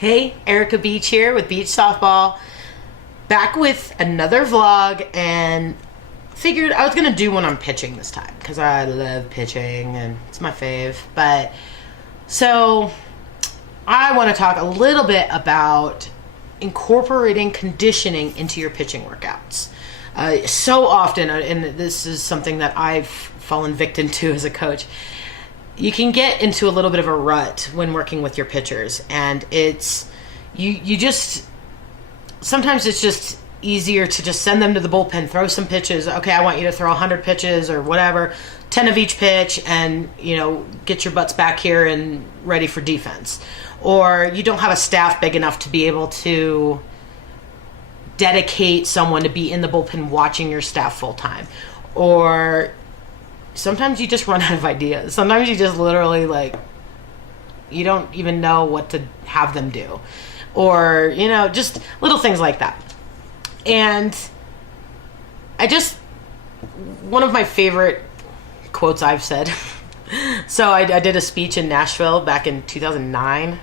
Hey, Erica Beach here with Beach Softball. Back with another vlog, and figured I was going to do one on pitching this time because I love pitching and it's my fave. But so I want to talk a little bit about incorporating conditioning into your pitching workouts. So often, and this is something that I've fallen victim to as a coach, you can get into a little bit of a rut when working with your pitchers, and it's you just sometimes it's just easier to just send them to the bullpen, throw some pitches. Okay, I want you to throw 100 pitches or whatever, 10 of each pitch, and get your butts back here and ready for defense. Or you don't have a staff big enough to be able to dedicate someone to be in the bullpen watching your staff full time. Or sometimes you just run out of ideas. Sometimes you just literally you don't even know what to have them do. Or, just little things like that. And one of my favorite quotes I've said. So I did a speech in Nashville back in 2009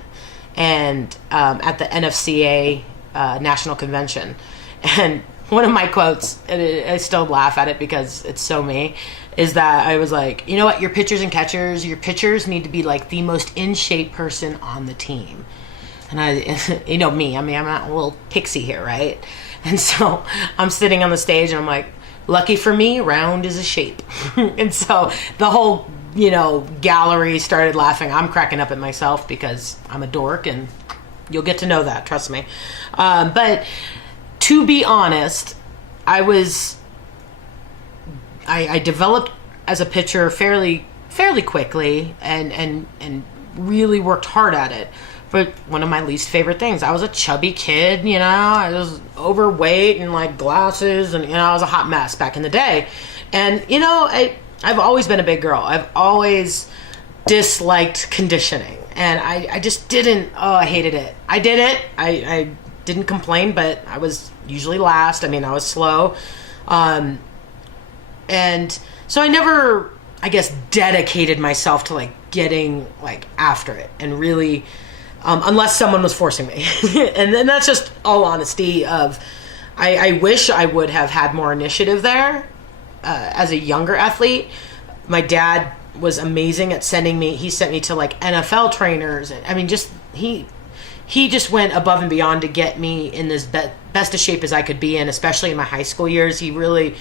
and at the NFCA National Convention. And one of my quotes, and I still laugh at it because it's so me, is that I was like, you know what, your pitchers and catchers, your pitchers need to be like the most in shape person on the team. And me, I'm not a little pixie here, right? And so I'm sitting on the stage and I'm like, lucky for me, round is a shape. And so the whole, gallery started laughing. I'm cracking up at myself because I'm a dork, and you'll get to know that, trust me. But to be honest, I developed as a pitcher fairly quickly and really worked hard at it. But one of my least favorite things, I was a chubby kid, I was overweight and like glasses, and I was a hot mess back in the day. And I've always been a big girl. I've always disliked conditioning, and I just didn't. Oh, I hated it. I did it. I didn't complain, but I was usually last. I was slow. And so I never, dedicated myself to getting after it and really, unless someone was forcing me. And then that's just all honesty of, I wish I would have had more initiative there as a younger athlete. My dad was amazing at sent me to NFL trainers. And he just went above and beyond to get me in this best of shape as I could be in, especially in my high school years. He really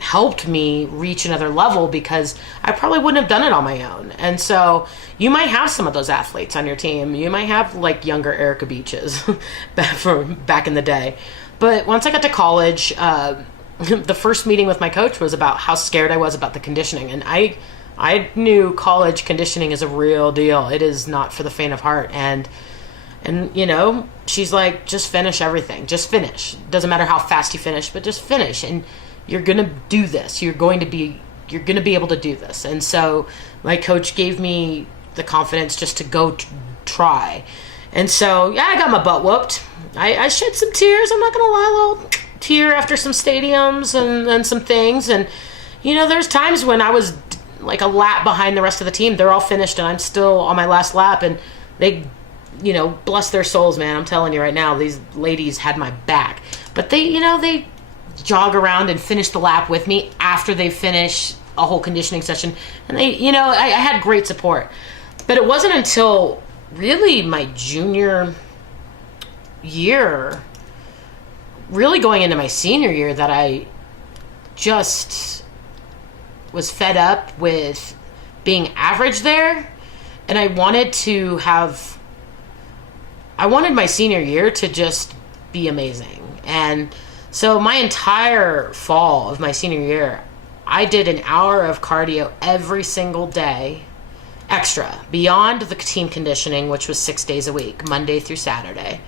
helped me reach another level because I probably wouldn't have done it on my own. And so you might have some of those athletes on your team. You might have younger Erica Beaches back in the day. But once I got to college, the first meeting with my coach was about how scared I was about the conditioning. And I knew college conditioning is a real deal. It is not for the faint of heart. And she's like, just finish everything. Just finish. Doesn't matter how fast you finish, but just finish. And you're going to do this. You're going to be able to do this. And so my coach gave me the confidence just to go try. And so, yeah, I got my butt whooped. I shed some tears. I'm not going to lie, a little tear after some stadiums and some things. And, there's times when I was a lap behind the rest of the team. They're all finished and I'm still on my last lap, and they, bless their souls, man. I'm telling you right now, these ladies had my back. But they jog around and finish the lap with me after they finish a whole conditioning session. And I had great support. But it wasn't until really my junior year, really going into my senior year, that I just was fed up with being average there. And I wanted my senior year to just be amazing. And so my entire fall of my senior year, I did an hour of cardio every single day, extra, beyond the team conditioning, which was 6 days a week, Monday through Saturday,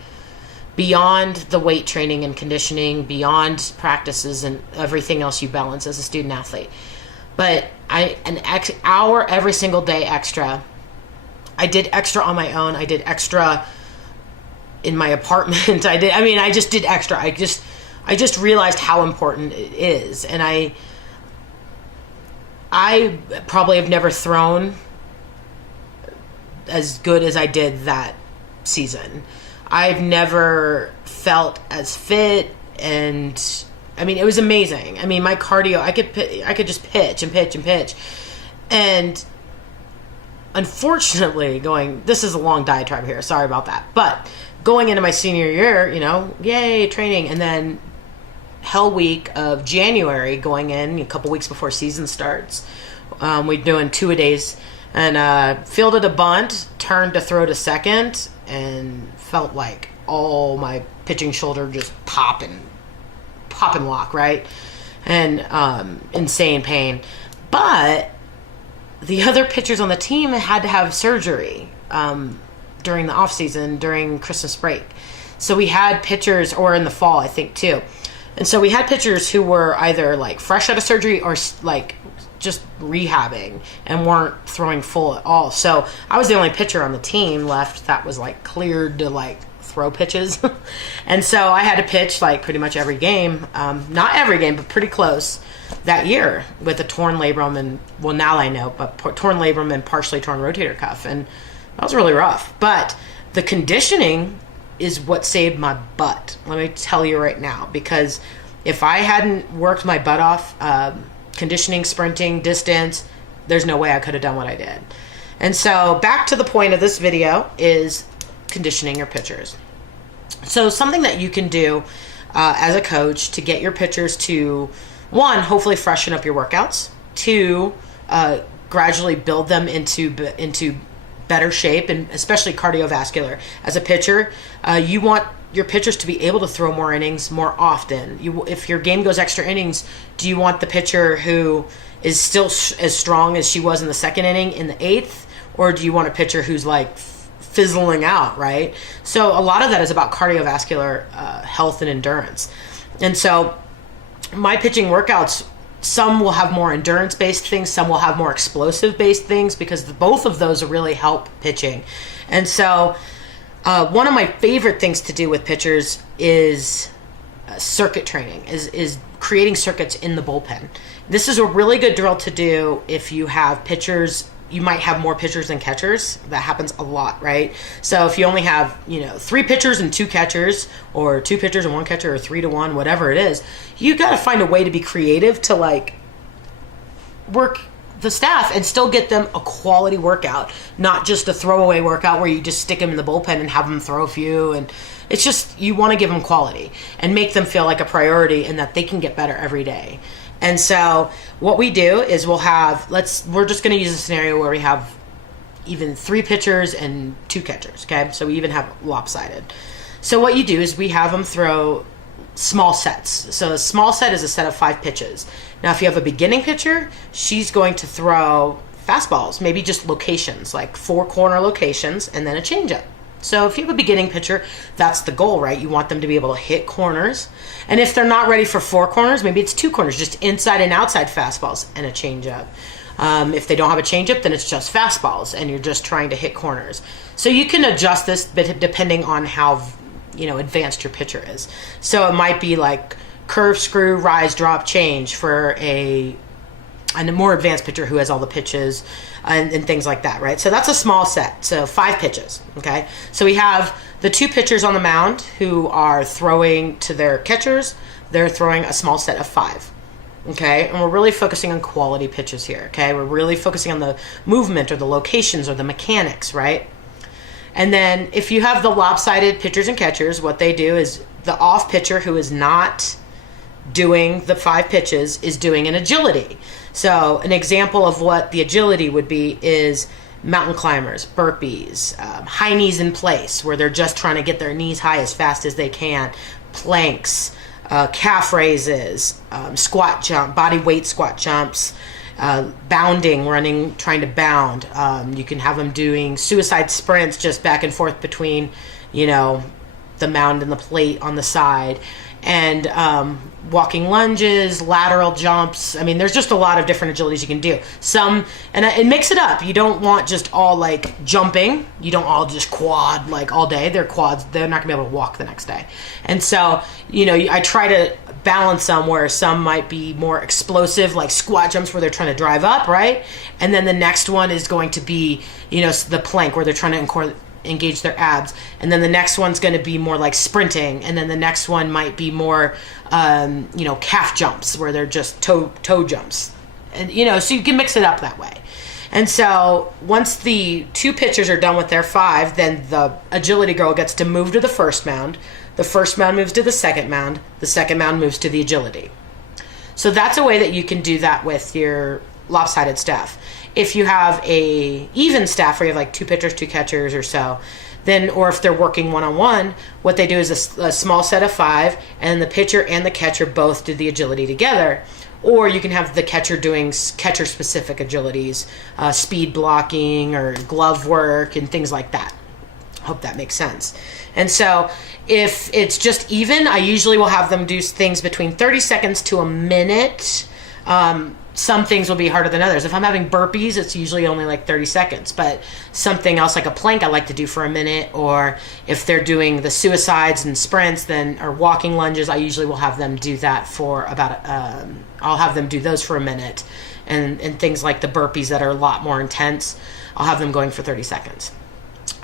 beyond the weight training and conditioning, beyond practices and everything else you balance as a student athlete. But an hour every single day extra. I did extra on my own. I did extra in my apartment. I just did extra. I just realized how important it is. And I probably have never thrown as good as I did that season. I've never felt as fit, and I mean, it was amazing. I mean, my cardio, I could just pitch and pitch and pitch. And unfortunately, this is a long diatribe here, sorry about that. But going into my senior year, yay, training. And then hell week of January, going in a couple weeks before season starts, we're doing 2-a-days, and fielded a bunt, turned to throw to second, and felt like all my pitching shoulder just pop and lock, right? And insane pain. But the other pitchers on the team had to have surgery during the off season, during Christmas break. So we had pitchers, or in the fall, I think, too. And so we had pitchers who were either like fresh out of surgery or like just rehabbing and weren't throwing full at all. So I was the only pitcher on the team left that was like cleared to like throw pitches. And so I had to pitch like pretty much every game, not every game, but pretty close that year with a torn labrum and, well, now I know, but torn labrum and partially torn rotator cuff. And that was really rough. But the conditioning is what saved my butt. Let me tell you right now, because if I hadn't worked my butt off, conditioning, sprinting, distance, there's no way I could have done what I did. And so back to the point of this video is conditioning your pitchers. So something that you can do as a coach to get your pitchers to, one, hopefully freshen up your workouts, two, gradually build them into better shape, and especially cardiovascular. As a pitcher, you want your pitchers to be able to throw more innings more often. If your game goes extra innings, do you want the pitcher who is still as strong as she was in the second inning in the eighth, or do you want a pitcher who's like fizzling out, right? So a lot of that is about cardiovascular health and endurance. And so my pitching workouts, some will have more endurance-based things, some will have more explosive-based things, because both of those really help pitching. And so one of my favorite things to do with pitchers is circuit training, is creating circuits in the bullpen. This is a really good drill to do if you have pitchers. You might have more pitchers than catchers. That happens a lot, right? So if you only have, 3 pitchers and 2 catchers, or 2 pitchers and 1 catcher, or 3-to-1, whatever it is, you got to find a way to be creative to like work the staff and still get them a quality workout, not just a throwaway workout where you just stick them in the bullpen and have them throw a few. And it's just, you want to give them quality and make them feel like a priority and that they can get better every day. And so what we do is we're just going to use a scenario where we have even 3 pitchers and 2 catchers, okay? So we even have lopsided. So what you do is we have them throw small sets. So a small set is a set of 5 pitches. Now, if you have a beginning pitcher, she's going to throw fastballs, maybe just locations, like 4 corner locations, and then a changeup. So if you have a beginning pitcher, that's the goal, right? You want them to be able to hit corners. And if they're not ready for 4 corners, maybe it's 2 corners, just inside and outside fastballs and a changeup. If they don't have a changeup, then it's just fastballs and you're just trying to hit corners. So you can adjust this depending on how advanced your pitcher is. So it might be like curve, screw, rise, drop, change for a more advanced pitcher who has all the pitches and things like that, right? So that's a small set, so 5 pitches, okay? So we have the 2 pitchers on the mound who are throwing to their catchers. They're throwing a small set of 5, okay? And we're really focusing on quality pitches here, okay? We're really focusing on the movement or the locations or the mechanics, right? And then if you have the lopsided pitchers and catchers, what they do is the off pitcher who is not doing the 5 pitches is doing an agility. So an example of what the agility would be is mountain climbers, burpees, high knees in place where they're just trying to get their knees high as fast as they can, planks, calf raises, squat jump, body weight squat jumps, bounding, running, trying to bound. You can have them doing suicide sprints just back and forth between, the mound and the plate on the side, and walking lunges, lateral jumps. I mean, there's just a lot of different agilities you can do. And mix it up. You don't want just all like jumping. You don't all just quad like all day. They're quads. They're not gonna be able to walk the next day. And so, I try to balance them where some might be more explosive, like squat jumps where they're trying to drive up, right? And then the next one is going to be, the plank where they're trying to engage their abs. And then the next one's going to be more like sprinting. And then the next one might be more, calf jumps where they're just toe jumps. And, so you can mix it up that way. And so once the 2 pitchers are done with their 5, then the agility girl gets to move to the first mound. The first mound moves to the second mound. The second mound moves to the agility. So that's a way that you can do that with your lopsided staff. If you have a even staff where you have like 2 pitchers, 2 catchers or so, then, or if they're working one-on-one, what they do is a small set of 5, and the pitcher and the catcher both do the agility together. Or you can have the catcher doing catcher-specific agilities, speed blocking or glove work and things like that. Hope that makes sense. And so if it's just even, I usually will have them do things between 30 seconds to a minute. Some things will be harder than others. If I'm having burpees, it's usually only like 30 seconds. But something else like a plank I like to do for a minute. Or if they're doing the suicides and sprints, or walking lunges, I usually will have them do that for about, I'll have them do those for a minute. And things like the burpees that are a lot more intense, I'll have them going for 30 seconds.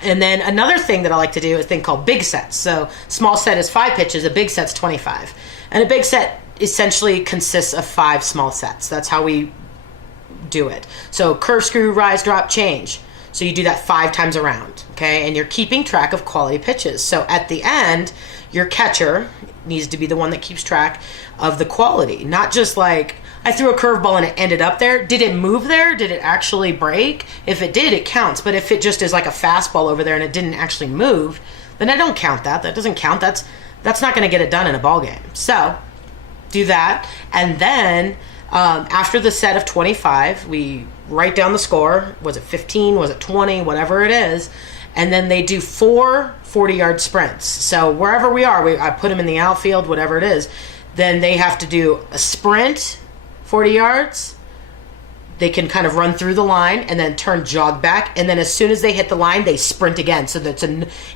And then another thing that I like to do is a thing called big sets. So small set is 5 pitches, a big set's 25. And a big set essentially consists of 5 small sets. That's how we do it. So curve, screw, rise, drop, change. So you do that 5 times around, okay? And you're keeping track of quality pitches. So at the end, your catcher needs to be the one that keeps track of the quality, not just like, I threw a curveball and it ended up there. Did it move there? Did it actually break? If it did, it counts. But if it just is like a fastball over there and it didn't actually move, then I don't count that. That doesn't count. That's not going to get it done in a ball game. So do that. And then after the set of 25, we write down the score. Was it 15? Was it 20? Whatever it is. And then they do 4 40-yard sprints. So wherever we are, I put them in the outfield, whatever it is. Then they have to do a sprint, 40 yards. They can kind of run through the line and then jog back. And then as soon as they hit the line, they sprint again. So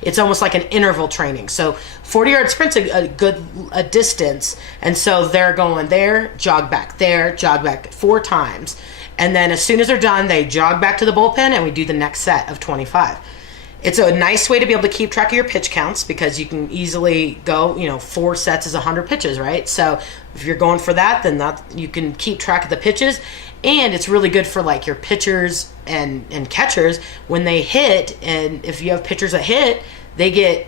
it's almost like an interval training. So 40-yard sprint's a good distance. And so they're going there, jog back, 4 times. And then as soon as they're done, they jog back to the bullpen and we do the next set of 25. It's a nice way to be able to keep track of your pitch counts because you can easily go, 4 sets is 100 pitches, right? So if you're going for that, then you can keep track of the pitches. And it's really good for like your pitchers and catchers when they hit. And if you have pitchers that hit, they get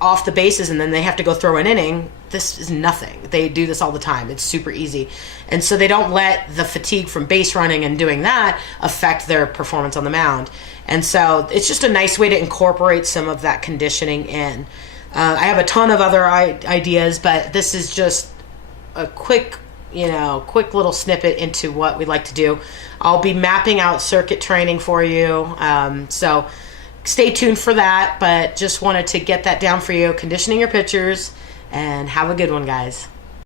off the bases and then they have to go throw an inning. This is nothing. They do this all the time. It's super easy. And so they don't let the fatigue from base running and doing that affect their performance on the mound. And so it's just a nice way to incorporate some of that conditioning in. I have a ton of other ideas, but this is just a quick little snippet into what we like to do. I'll be mapping out circuit training for you. So stay tuned for that, but just wanted to get that down for you. Conditioning your pitchers, and have a good one, guys.